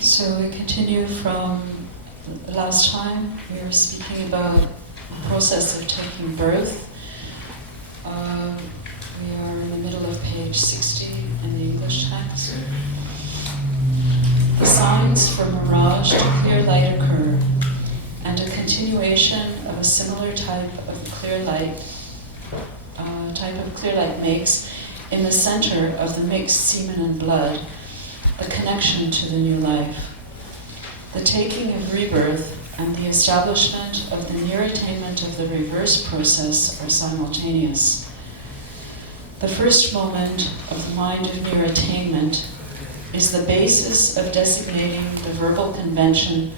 So we continue from last time. We were speaking about the process of taking birth. We are in the middle of page 60 in the English text. The signs for mirage to clear light occur, and a continuation of a similar type of clear light makes in the center of the mixed semen and blood the connection to the new life. The taking of rebirth and the establishment of the near attainment of the reverse process are simultaneous. The first moment of the mind of near attainment is the basis of designating the verbal convention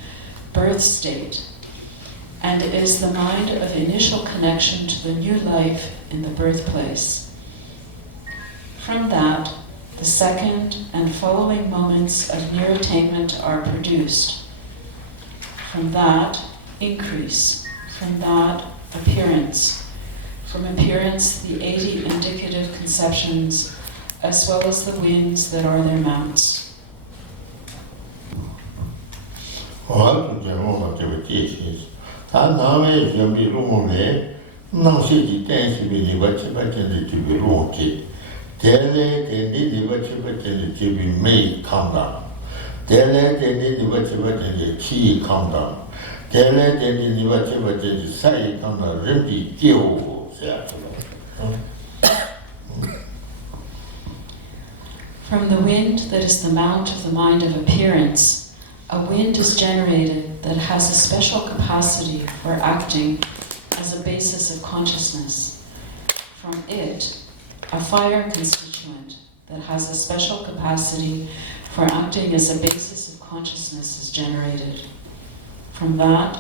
birth state, and is the mind of initial connection to the new life in the birthplace. From that, the second and following moments of near attainment are produced. From that, increase. From that, appearance. From appearance, the 80 indicative conceptions, as well as the wings that are their mounts. From the wind that is the mount of the mind of appearance, a wind is generated that has a special capacity for acting as a basis of consciousness. From it, a fire constituent that has a special capacity for acting as a basis of consciousness is generated. From that,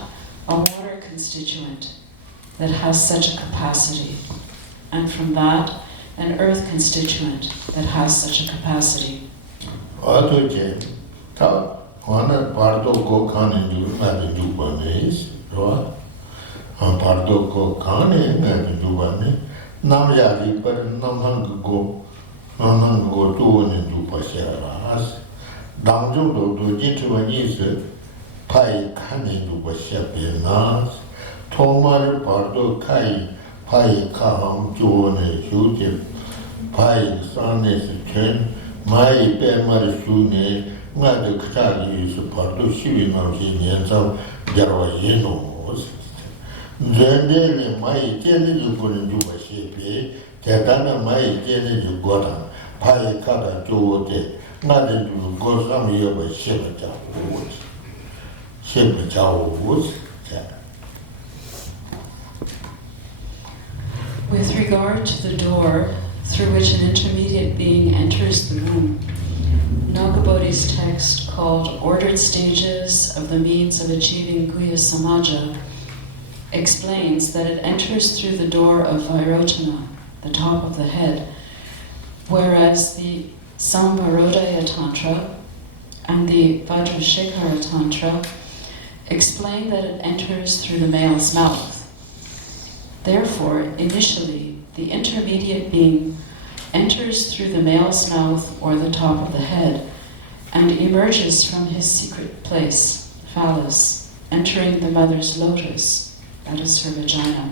a water constituent that has such a capacity. And from that, an earth constituent that has such a capacity. BARDO go kane du na du banes ro BARDO go kane na du bane nam ya ri par nam go tu ne du pasyaras dang ju do ji tu ni se pai kane du pasyapenas thomar BARDO kai pai ka ham ju ne ju je pai san ne se chen mai pe mar su ne Ngade kutari su pardo shiwi namshi nyanzam jarwa yenos. Zendele mai tene ju kunin juba shepe, tetana mai tene ju goran, pai kada jowote, ngade ju gosam yoba shepa jawos. Shepa jawos. With regard to the door through which an intermediate being enters the womb, Nagabodhi's text called Ordered Stages of the Means of Achieving Guhya Samaja explains that it enters through the door of Vairocana, the top of the head, whereas the Samvarodaya Tantra and the Vajrashekara Tantra explain that it enters through the male's mouth. Therefore, initially, the intermediate being enters through the male's mouth or the top of the head, and emerges from his secret place, phallus, entering the mother's lotus, that is her vagina.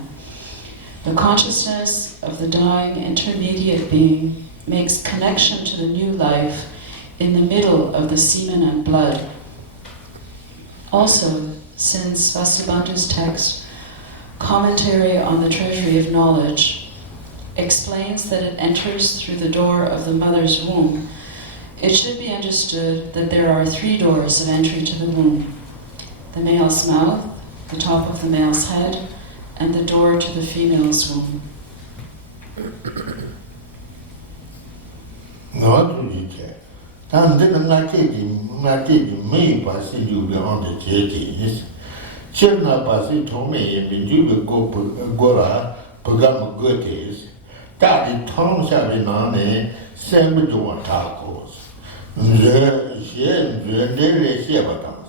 The consciousness of the dying intermediate being makes connection to the new life in the middle of the semen and blood. Also, since Vasubandhu's text, Commentary on the Treasury of Knowledge, explains that it enters through the door of the mother's womb, it should be understood that there are 3 doors of entry to the womb: the male's mouth, the top of the male's head, and the door to the female's womb. Daddy Tom Sabinane, Sam Joa Tacos. Nere Shebatans.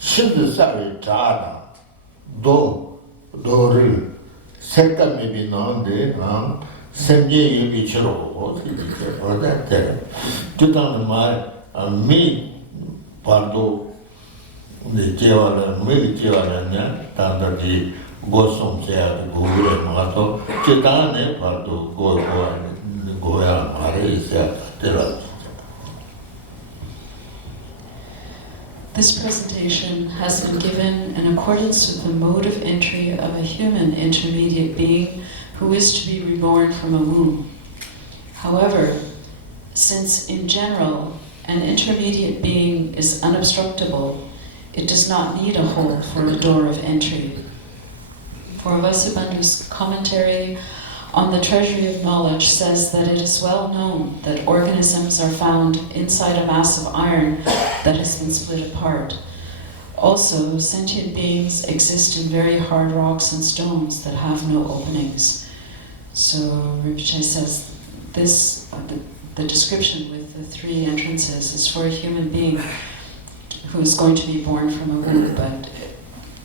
Should sorry Tada. Doru. Second maybe non de, Sam Ye Bichero, or that there. To down my me, Pardo, the Jewel, Milk Jewel, Tanda di Gosum Sea, Guru Mato, Chitane, Pardo, Goya, Maria, Tera. This presentation has been given in accordance with the mode of entry of a human intermediate being who is to be reborn from a womb. However, since in general an intermediate being is unobstructable, it does not need a hole for a door of entry. For Vasubandhu's commentary on the Treasury of Knowledge says that it is well known that organisms are found inside a mass of iron that has been split apart. Also, sentient beings exist in very hard rocks and stones that have no openings. So Rinpoche says this, the description with the 3 entrances is for a human being who is going to be born from a womb, but it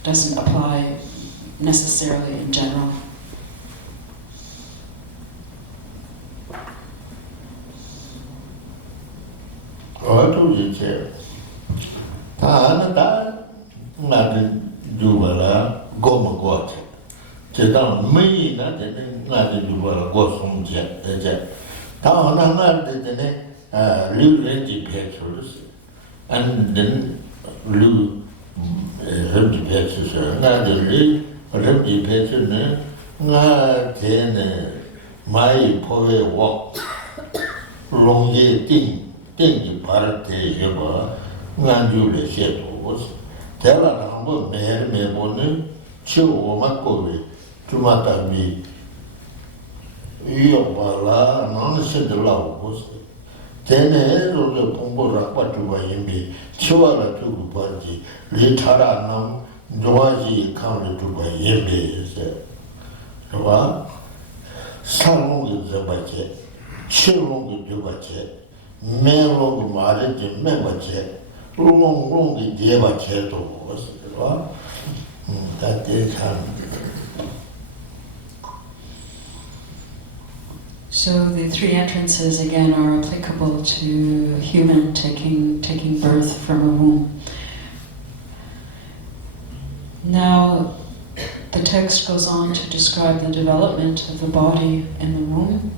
doesn't apply necessarily in general. And then Lu Rinpoche Pechus, Rinpoche Pechus, Nga Tene, Mai Poe Walk, Longi Ting Parte Yaba, Nga Jule Shetos, Terra Hambo, Mer Mebone, Chu Makove, Tumatabi, Yobala, non said the laws. Tene rodo pombo rakpa tuba yimbi, chiwara tuku panji, li tara nam, doaji kamli tuba yimbi, Rwa, salongi zabache, chilongi dubache, melongi mariji mebache, longi debache to was, Rwa, that is So the 3 entrances again are applicable to human taking birth from a womb. Now, the text goes on to describe the development of the body in the womb.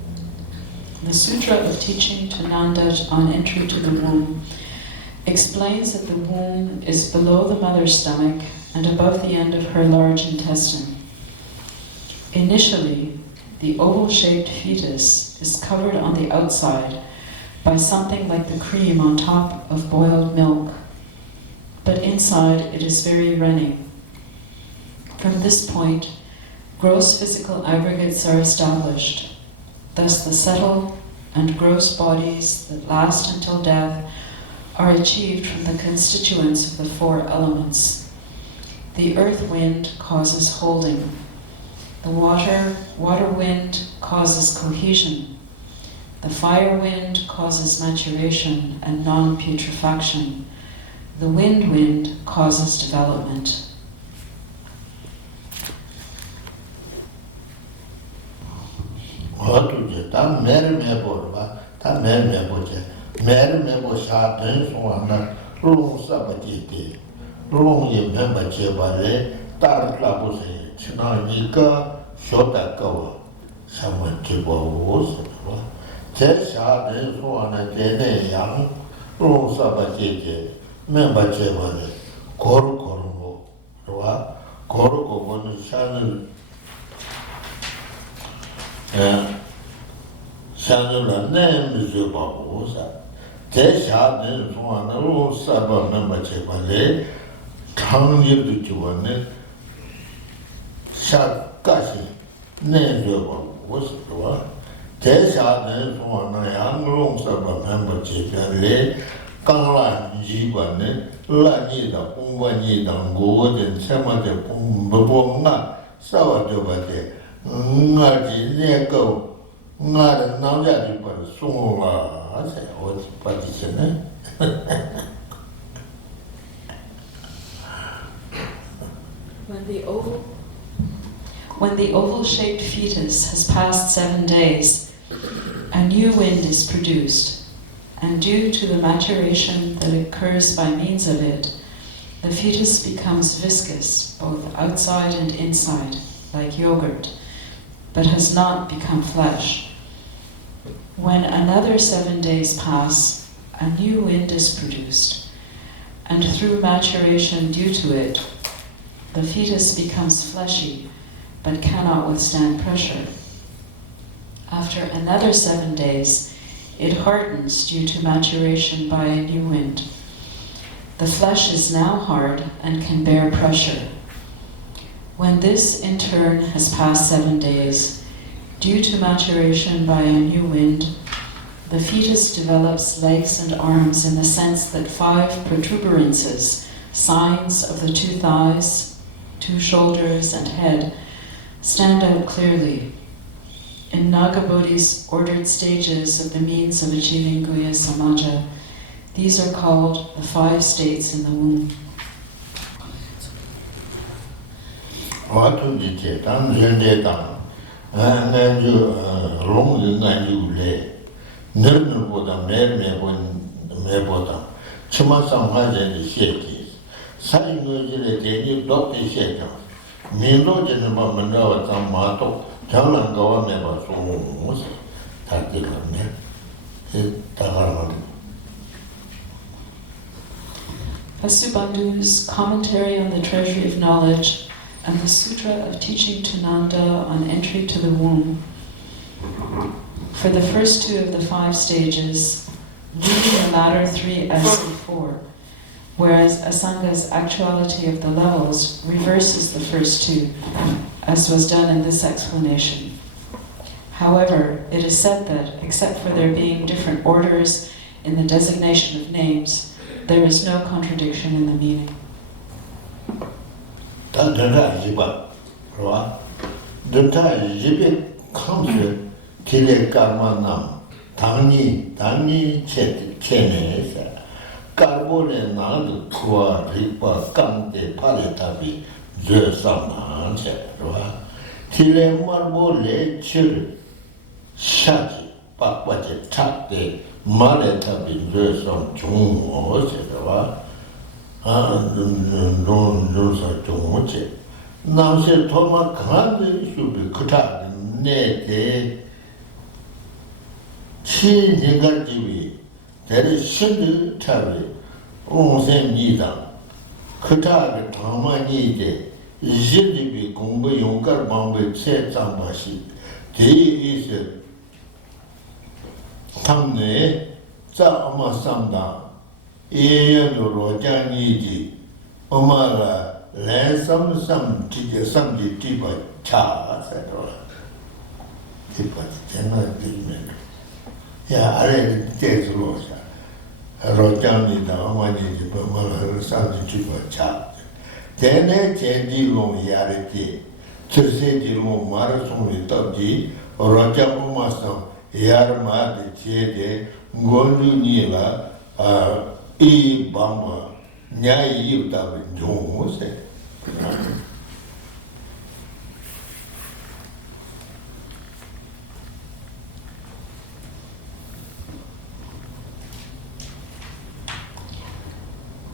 The Sutra of Teaching to Nanda on Entry to the Womb explains that the womb is below the mother's stomach and above the end of her large intestine. Initially, the oval-shaped fetus is covered on the outside by something like the cream on top of boiled milk, but inside it is very runny. From this point, gross physical aggregates are established. Thus the subtle and gross bodies that last until death are achieved from the constituents of the 4 elements. The earth wind causes holding. The water wind causes cohesion. The fire wind causes maturation and non-putrefaction. The wind causes development. Shota Kawa, someone to was, Tesha, then so on a Tene Yang, Rosabaje, Member Chevale, Koro, Koro, one channel, channel, name Zubabosa, Tesha, then so on a Rosaba Member Chevale, Tang Yibuane, Shakashi. Was Tesha then for a young room summer member chief and lay Kanglan Jibane, Lanida, Umbanida, Gold and Samade Pumbabonga, Sawadobate, Nadi Neko, Nada Navadi, but Suma, I say, what's partition? When the oval-shaped fetus has passed 7 days, a new wind is produced, and due to the maturation that occurs by means of it, the fetus becomes viscous, both outside and inside, like yogurt, but has not become flesh. When another 7 days pass, a new wind is produced, and through maturation due to it, the fetus becomes fleshy, but cannot withstand pressure. After another 7 days, it hardens due to maturation by a new wind. The flesh is now hard and can bear pressure. When this, in turn, has passed 7 days, due to maturation by a new wind, the fetus develops legs and arms in the sense that 5 protuberances signs of the 2 thighs, 2 shoulders, and head stand out clearly. In Nagabodhi's ordered stages of the means of achieving Guhya Samaja, these are called the 5 states in the womb. Vasubandhu's commentary on the Treasury of Knowledge and the Sutra of Teaching to Nanda on entry to the womb. For the first 2 of the 5 stages, reading the latter 3 as before, whereas Asanga's actuality of the levels reverses the first 2, as was done in this explanation. However, it is said that, except for there being different orders in the designation of names, there is no contradiction in the meaning.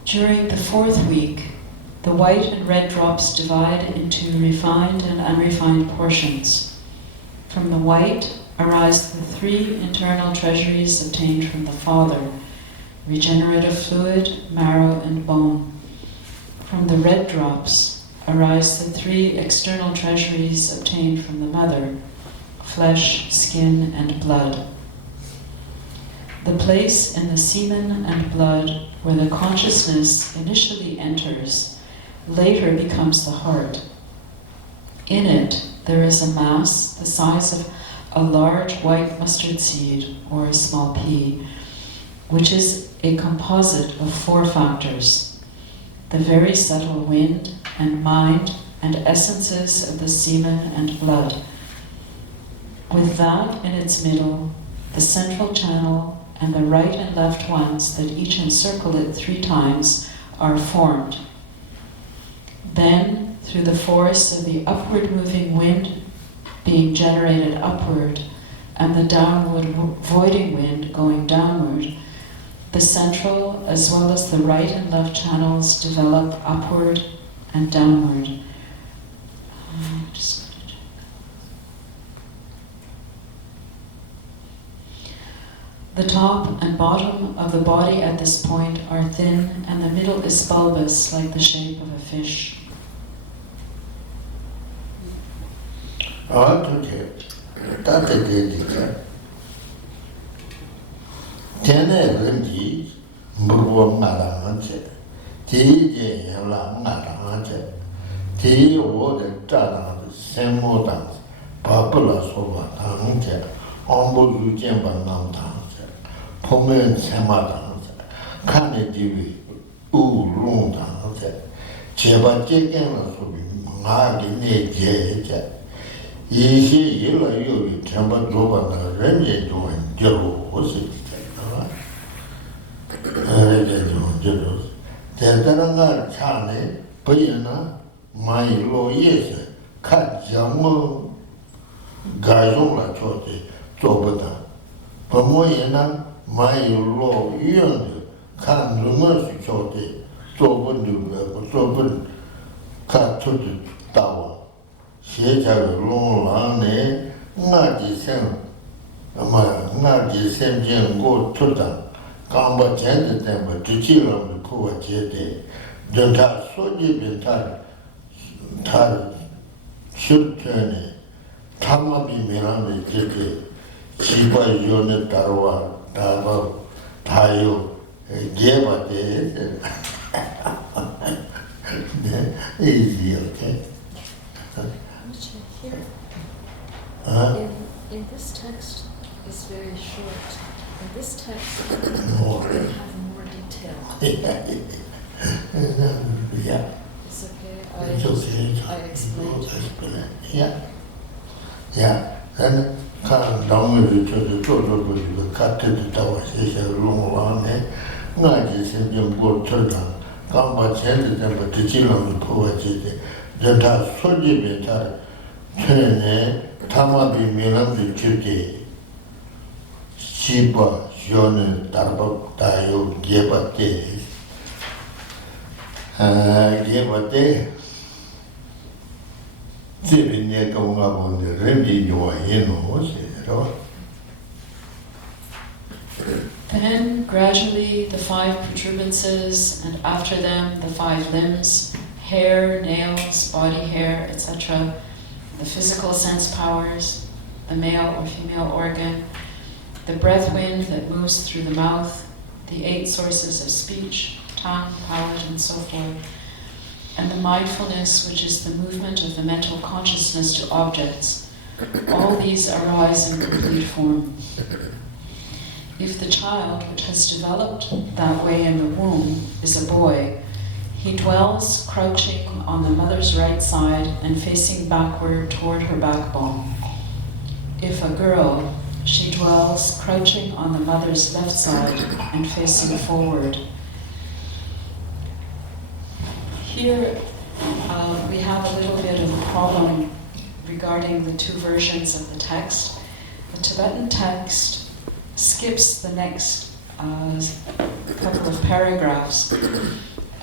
During the 4th week, the white and red drops divide into refined and unrefined portions. From the white arise the 3 internal treasuries obtained from the Father: regenerative fluid, marrow, and bone. From the red drops arise the 3 external treasuries obtained from the Mother: flesh, skin, and blood. The place in the semen and blood where the consciousness initially enters later becomes the heart. In it, there is a mass the size of a large white mustard seed or a small pea, which is a composite of 4 factors: the very subtle wind and mind and essences of the semen and blood. With that in its middle, the central channel and the right and left ones that each encircle it 3 times are formed. Then, through the force of the upward moving wind being generated upward and the downward voiding wind going downward, the central as well as the right and left channels develop upward and downward. The top and bottom of the body at this point are thin, and the middle is bulbous, like the shape of a fish. Pomen Samadang, Kane Divi, U Lung Dang, 제바 제게는 소비 나게 내제자 이시 일로 여기 전부 줘봐나 렌제 좀 저로 오시 렌제 좀 저로 대단한 차네 보이나 많이 로예서 가정은 가정을 줘지 줘보다 뭐뭐이나 많이 로이언데 간 rumors 줘지 좁은 가초도 따와 시작을 롱랑네 나지생 아마 나지생 고 초다 강바 젠데 때문에 주치를 부어 제대 전다 소지빈 다 실전에 담합이 미란데 제게 지바 요네 따라와 다요 예바데 easy, okay? Here, in this text, it's very short. In this text, we have more detail. Yeah. It's okay. It's okay. I explained. Yeah. And kind of down with each other, the cut to the tower, she said, long around. I just said, you go to the 강바 젠데 tempo 지질로 포와지데 전다 소지베 다 최네 타마비 미남비 주디 시바 쇼네 다르바 다요 게바테 게바테 지빈네 공가 본데 렌디 요아예노 세로. Then, gradually, the 5 protuberances, and after them, the 5 limbs, hair, nails, body hair, etc., the physical sense powers, the male or female organ, the breath wind that moves through the mouth, the 8 sources of speech, tongue, palate, and so forth, and the mindfulness, which is the movement of the mental consciousness to objects. All these arise in complete form. If the child, which has developed that way in the womb, is a boy, he dwells crouching on the mother's right side and facing backward toward her backbone. If a girl, she dwells crouching on the mother's left side and facing forward. Here we have a little bit of a problem regarding the 2 versions of the text. The Tibetan text skips the next couple of paragraphs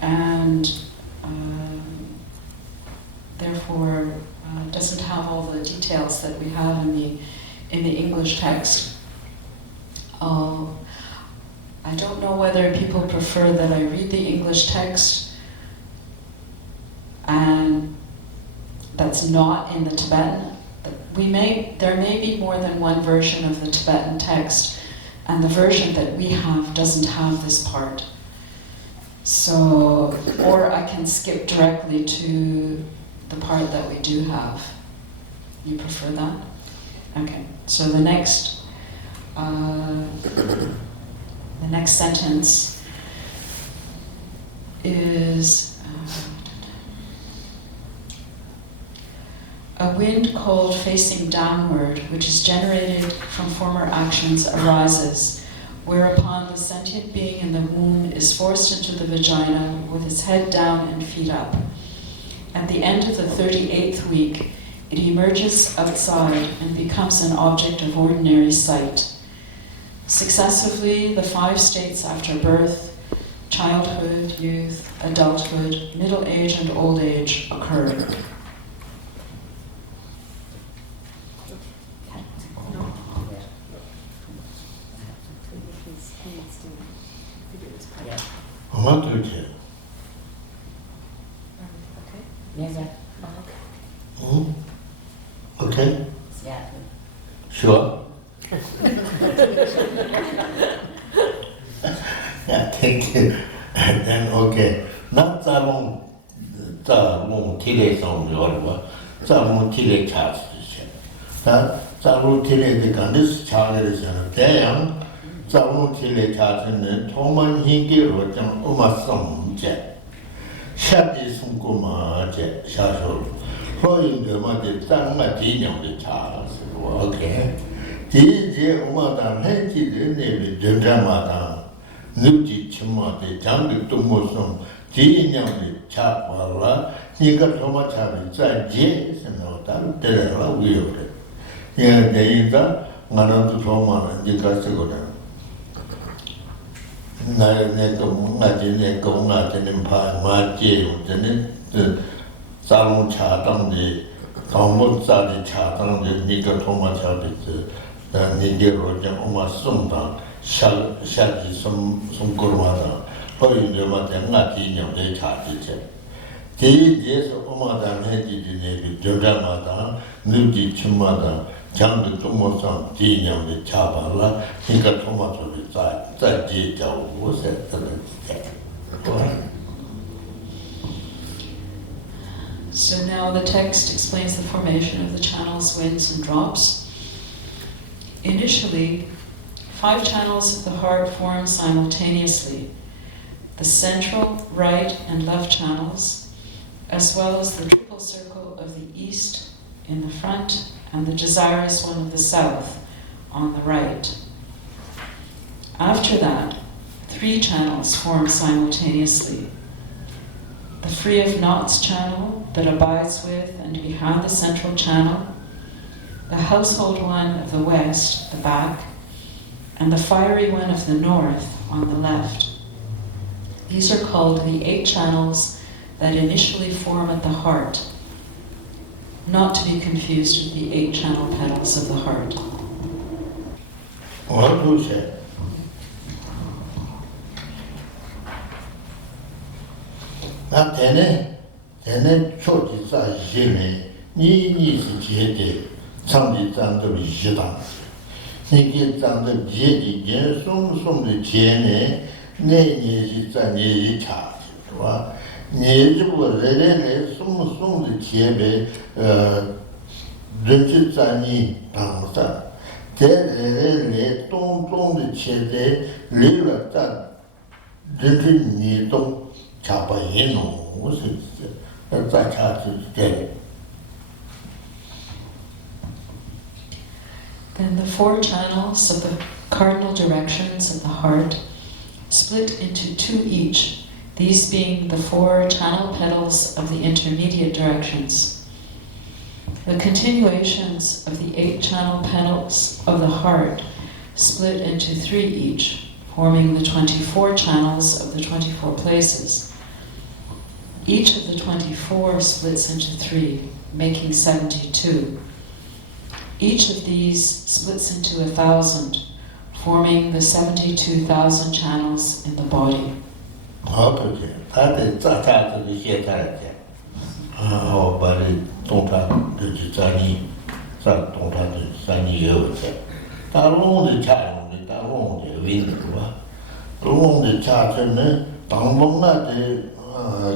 and therefore doesn't have all the details that we have in the English text. I don't know whether people prefer that I read the English text and that's not in the Tibetan. There may be more than one version of the Tibetan text, and the version that we have doesn't have this part. So, or I can skip directly to the part that we do have. You prefer that? Okay, so the next sentence is a wind cold facing downward, which is generated from former actions, arises, whereupon the sentient being in the womb is forced into the vagina with its head down and feet up. At the end of the 38th week, it emerges outside and becomes an object of ordinary sight. Successively, the 5 states after birth, childhood, youth, adulthood, middle age, and old age occur. What do you do? Okay? Yes, sir. Okay? Yeah. Sure? Yeah, thank you. And then, okay. Not that long tilly song, that tilly cast. That tilly the candice charges and damn. 자몽 tilly cast and Toman Hingi wrote them Umasum jet. 샤디 숨고마 제 샤쇼 소인들만 짱마 디냐고 차스 오케이 디제 오마다 해지들 내비 전자마다 늪지 침마데 장득도 못송 디냐고 차발라 니가 정말 차비 자제 생각다 때려라 위요래 예 내인다 나는 정말 니가 쓰거든 나의 공가지네 공가지는 파마지요 저는 살롱 차당데 강목사리 차당데 니가 정말 차비스 니게로 좀 엄마 송다 샤지 송고르마다 거기들만 내가 기념에 차지제 대제에서 엄마다 해지지네 저자마다 늙지 춤마다 장도 좀 못상 기념에 차발라 그러니까 토마토를 자제자고 세트는 So now the text explains the formation of the channels, winds, and drops. Initially, 5 channels of the heart form simultaneously. The central, right, and left channels, as well as the triple circle of the east in the front and the desirous one of the south on the right. After that, 3 channels form simultaneously. The free of knots channel that abides with and behind the central channel, the household one of the west, the back, and the fiery one of the north on the left. These are called the 8 channels that initially form at the heart, not to be confused with the 8 channel petals of the heart. What do you say? 나 대내 초지사 이제네 니니스 제대 상지 장도 이시다 이게 장도 제지 예송송의 제네 내니지 자니지 차 와 내지고 레레레 송송의 제베 르지 자니 방사 대레레 동동의 제대 리르자 르지 니동 Then the 4 channels of the cardinal directions of the heart split into 2 each, these being the 4 channel petals of the intermediate directions. The continuations of the 8 channel petals of the heart split into 3 each, forming the 24 channels of the 24 places. Each of the 24 splits into 3, making 72. Each of these splits into 1,000, forming the 72,000 channels in the body.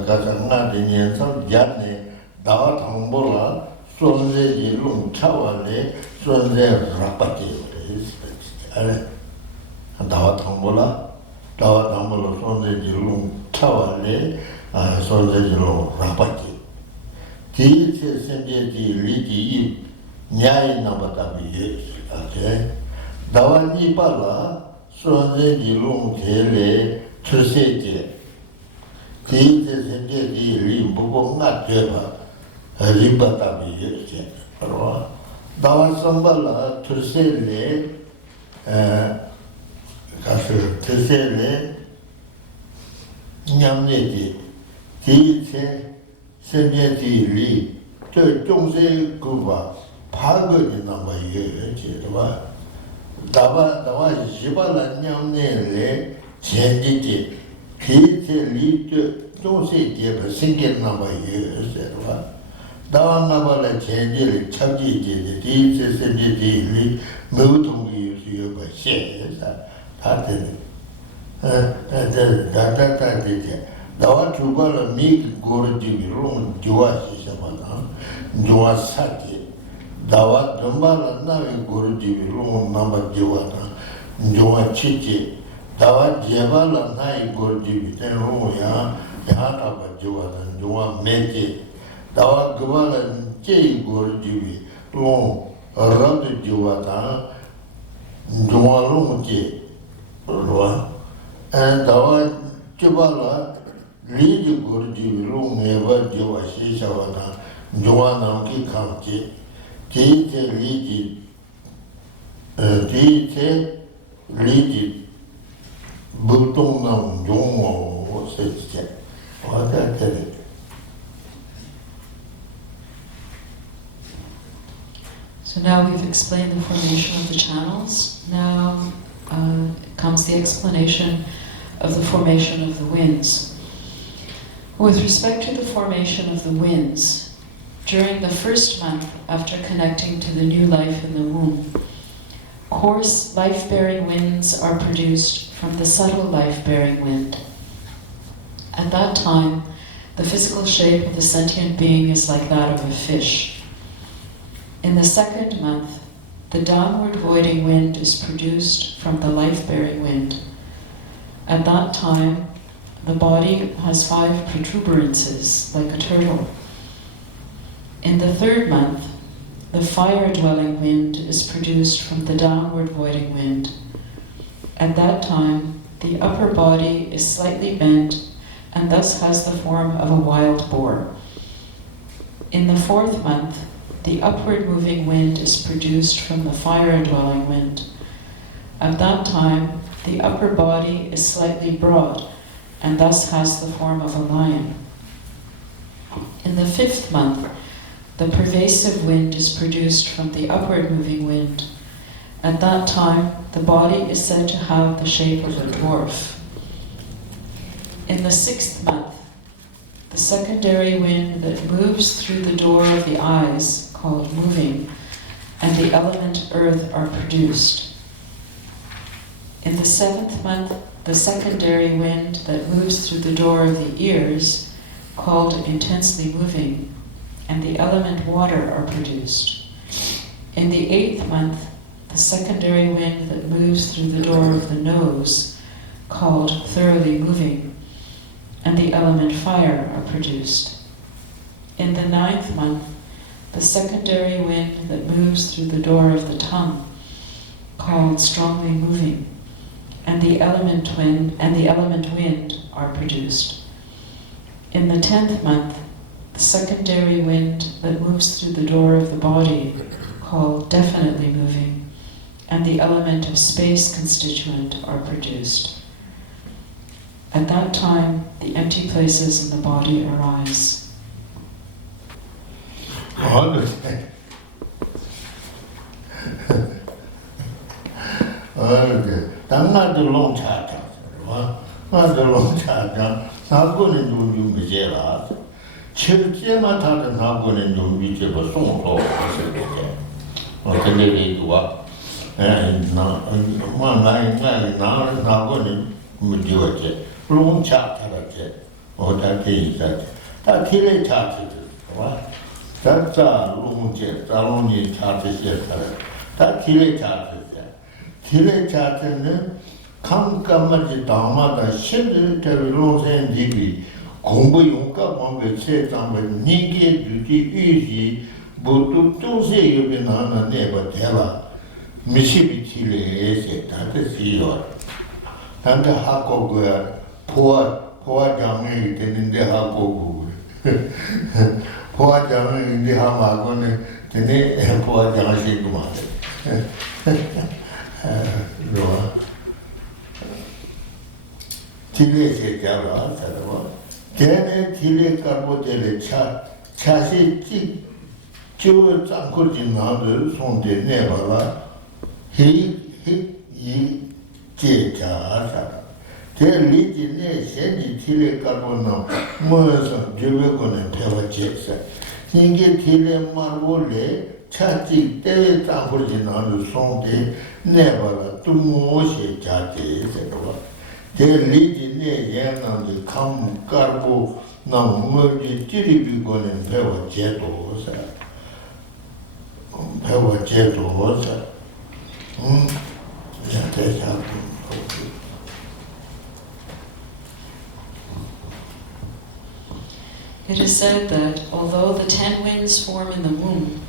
가장나 되면서 야네 다와 당보라 손제지 롱 차와네 손제 라빠티 알아 다와 당보라 손제지 롱 차와네 손제지 롱 라빠티 디체 생제지 리지 냐이 나바타비 오케이 다와 니발라 손제지 롱 텔레 트세제 디제 생제지 리보고 나게바 리바타비 이제 알아 다와 선발라 트르셀레 가서 트르셀레 냠네지 디제 생제지 리 저 종세 그바 파거니 남아 이제 다와 지발라 냠네레 젠지지 기체 리트 조세 제가 생긴 나봐요. 다와나발의 제지를 참지지 디체 생제지 모동이 유시여 봐셔서 다들 다다다다데 다와 주발의 미 고르지로 좋아시셔봐나 좋아사지 다와 정말 나의 고르지로 남아 좋아나 좋아치지 다와 제발은 나이 고르지 비테로야 Yataba Juan, Juan Meji, Dawa Gualan, Jay Gorjibi, Long, Rod Juatan, Juan Longji, and Dawa Jubala, Lady Gorjibi, Long, Eva Jua Shishavana, Juan Namki Kamji, Jite Lidi, Jite Lidi. Butong nam jong says what I tell it. So now we've explained the formation of the channels. Now comes the explanation of the formation of the winds. With respect to the formation of the winds, during the first month after connecting to the new life in the womb, coarse life-bearing winds are produced from the subtle life-bearing wind. At that time, the physical shape of the sentient being is like that of a fish. In the second month, the downward voiding wind is produced from the life-bearing wind. At that time, the body has 5 protuberances, like a turtle. In the third month, the fire-dwelling wind is produced from the downward voiding wind. At that time, the upper body is slightly bent and thus has the form of a wild boar. In the fourth month, the upward moving wind is produced from the fire-dwelling wind. At that time, the upper body is slightly broad and thus has the form of a lion. In the fifth month, the pervasive wind is produced from the upward moving wind. At that time, the body is said to have the shape of a dwarf. In the sixth month, the secondary wind that moves through the door of the eyes, called moving, and the element earth are produced. In the seventh month, the secondary wind that moves through the door of the ears, called intensely moving, and the element water are produced. In the eighth month, the secondary wind that moves through the door of the nose, called thoroughly moving, and the element fire are produced. In the ninth month, the secondary wind that moves through the door of the tongue, called strongly moving, and the element wind are produced. In the 10th month, the secondary wind that moves through the door of the body, called definitely moving, and the element of space constituent are produced. At that time, the empty places in the body arise. Okay. Not the long chat. Not the long chat. Not going to do you, Mijela. Chirchema Tata not going to do you, but so or can they do up? And one line now is not going to do it. Long chat, or that is that. That killing chat. That's a long jet, I only charges yesterday. That killing charges there. Killing charges, come at Dama, the Shin, Lobsang Dibi, Gombo Yunka, one will say something, Niki, Duty, easy, but to say you've been on a neighbor, Tella, Michibi Chile, that is your. And the Hako, poor Jamayang in the Hako. Poor Jamayang in the Hamagone, the name poor Jamayang. Chile se Java, Jane Chile Carbotele Chassi Chu Zankurjin Nadu, son de Nevala, he Jeta. Tell Lady Ne, send the Chile Carbona, Mosa, Jubicon and Peva Jetsa. Ninge Chile Marvole, Chati, Te Zankurjin Nadu, son de Nevala, to Moshe Jati, etc. Tell Lady Ne, Yana, the Kam Carbo, now Murdi, Tiribicon and Peva Jetosa. Peva Jetosa. That's happened. It is said that although the 10 winds form in the womb,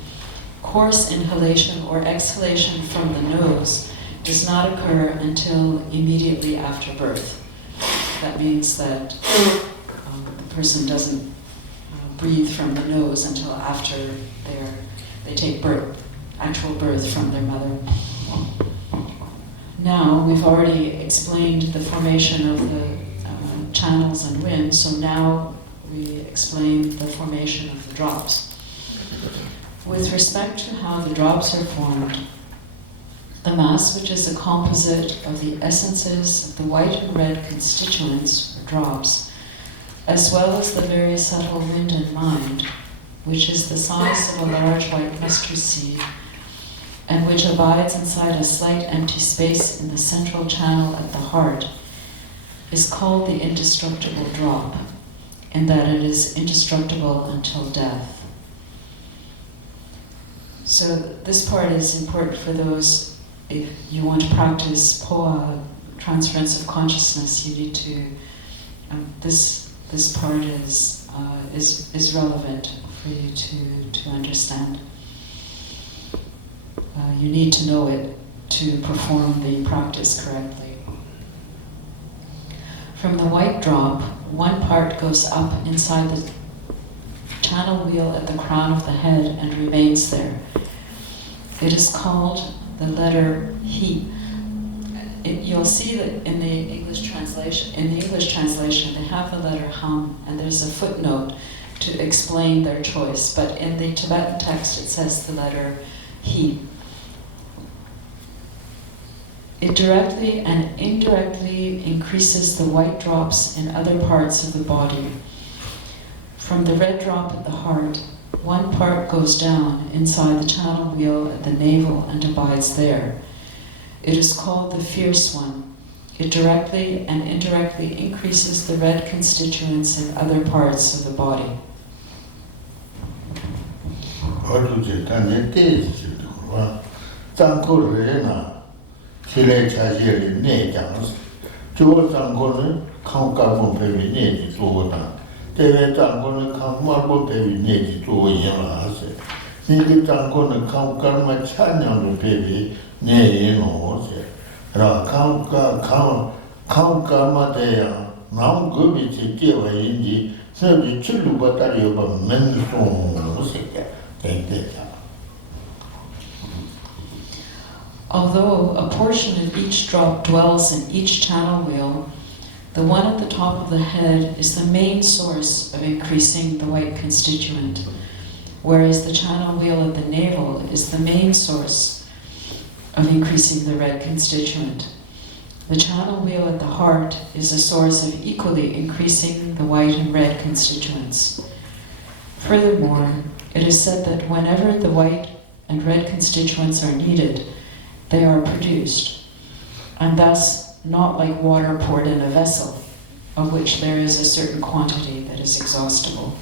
coarse inhalation or exhalation from the nose does not occur until immediately after birth. That means that the person doesn't breathe from the nose until after they take birth, actual birth from their mother. Now, we've already explained the formation of the channels and winds, so now we explain the formation of the drops. With respect to how the drops are formed, the mass, which is a composite of the essences of the white and red constituents, or drops, as well as the very subtle wind and mind, which is the size of a large white mustard seed, and which abides inside a slight empty space in the central channel at the heart, is called the indestructible drop, in that it is indestructible until death. So this part is important for those, if you want to practice POA, transference of consciousness, you need to, this part is relevant for you to understand. You need to know it to perform the practice correctly. From the white drop, one part goes up inside the channel wheel at the crown of the head and remains there. It is called the letter He. You'll see that in the English translation, they have the letter Ham, and there's a footnote to explain their choice. But in the Tibetan text, it says the letter He. It directly and indirectly increases the white drops in other parts of the body. From the red drop at the heart, one part goes down inside the channel wheel at the navel and abides there. It is called the fierce one. It directly and indirectly increases the red constituents in other parts of the body. Although a portion of each drop dwells in each channel wheel, the one at the top of the head is the main source of increasing the white constituent, whereas the channel wheel at the navel is the main source of increasing the red constituent. The channel wheel at the heart is a source of equally increasing the white and red constituents. Furthermore, it is said that whenever the white and red constituents are needed, they are produced, and thus not like water poured in a vessel, of which there is a certain quantity that is exhaustible.